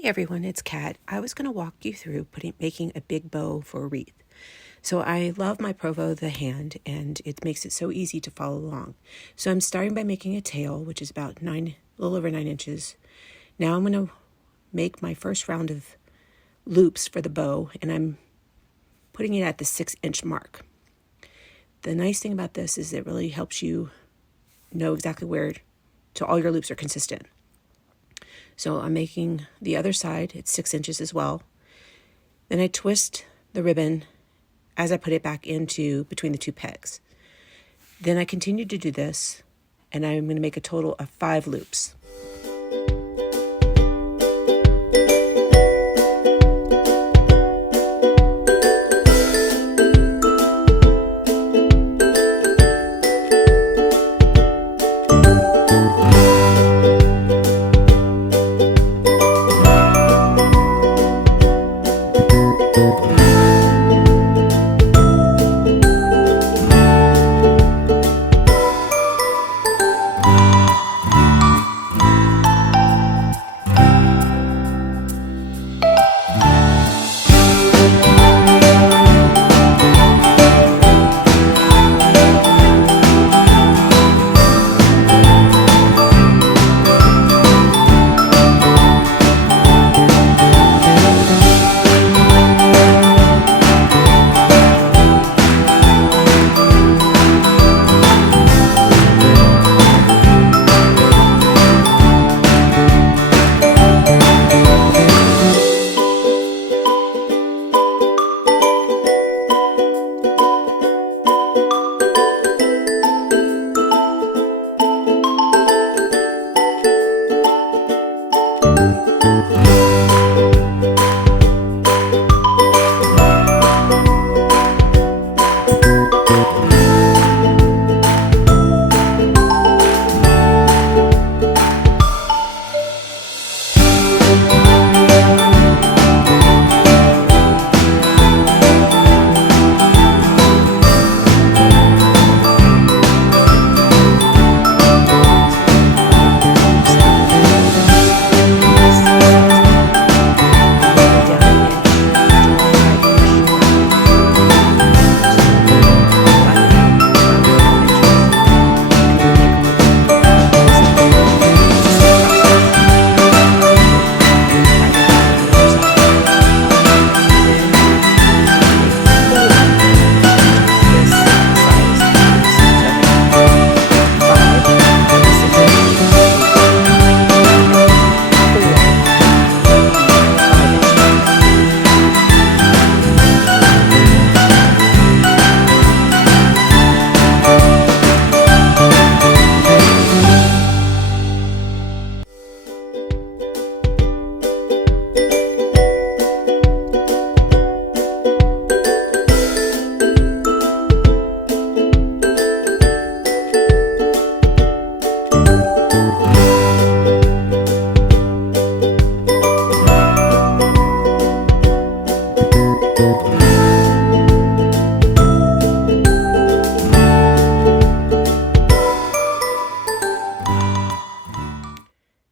Hey everyone, it's Kat. I was going to walk you through making a big bow for a wreath. So I love my Provo the hand, and it makes it so easy to follow along. So I'm starting by making a tail, which is about a little over 9 inches. Now I'm going to make my first round of loops for the bow, and I'm putting it at the 6-inch mark. The nice thing about this is it really helps you know exactly where all your loops are consistent. So I'm making the other side, it's 6 inches as well. Then I twist the ribbon as I put it back into between the two pegs. Then I continue to do this, and I'm going to make a total of 5 loops.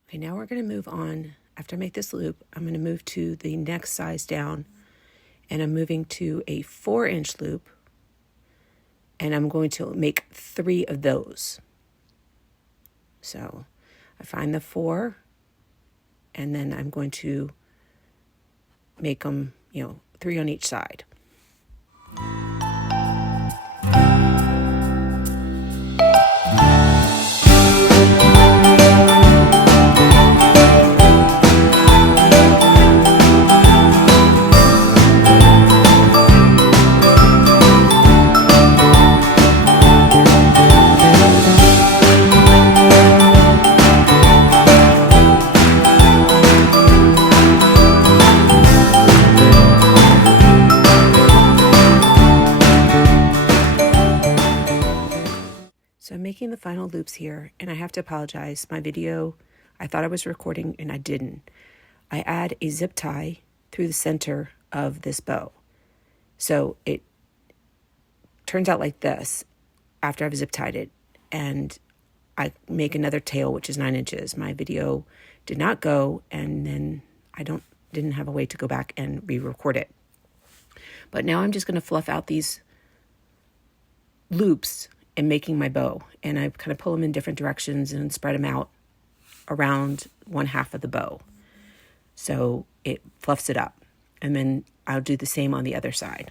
Okay, now we're going to move on. After I make this loop, I'm going to move to the next size down, and I'm moving to a 4-inch loop, and I'm going to make 3 of those. So I find the 4, and then I'm going to make them, 3 on each side. So I'm making the final loops here, and I have to apologize. My video, I thought I was recording, and I didn't. I add a zip tie through the center of this bow. So it turns out like this after I've zip tied it, and I make another tail, which is 9 inches. My video did not go, and then didn't have a way to go back and re-record it. But now I'm just going to fluff out these loops in making my bow. And I kind of pull them in different directions and spread them out around one half of the bow. So it fluffs it up. And then I'll do the same on the other side.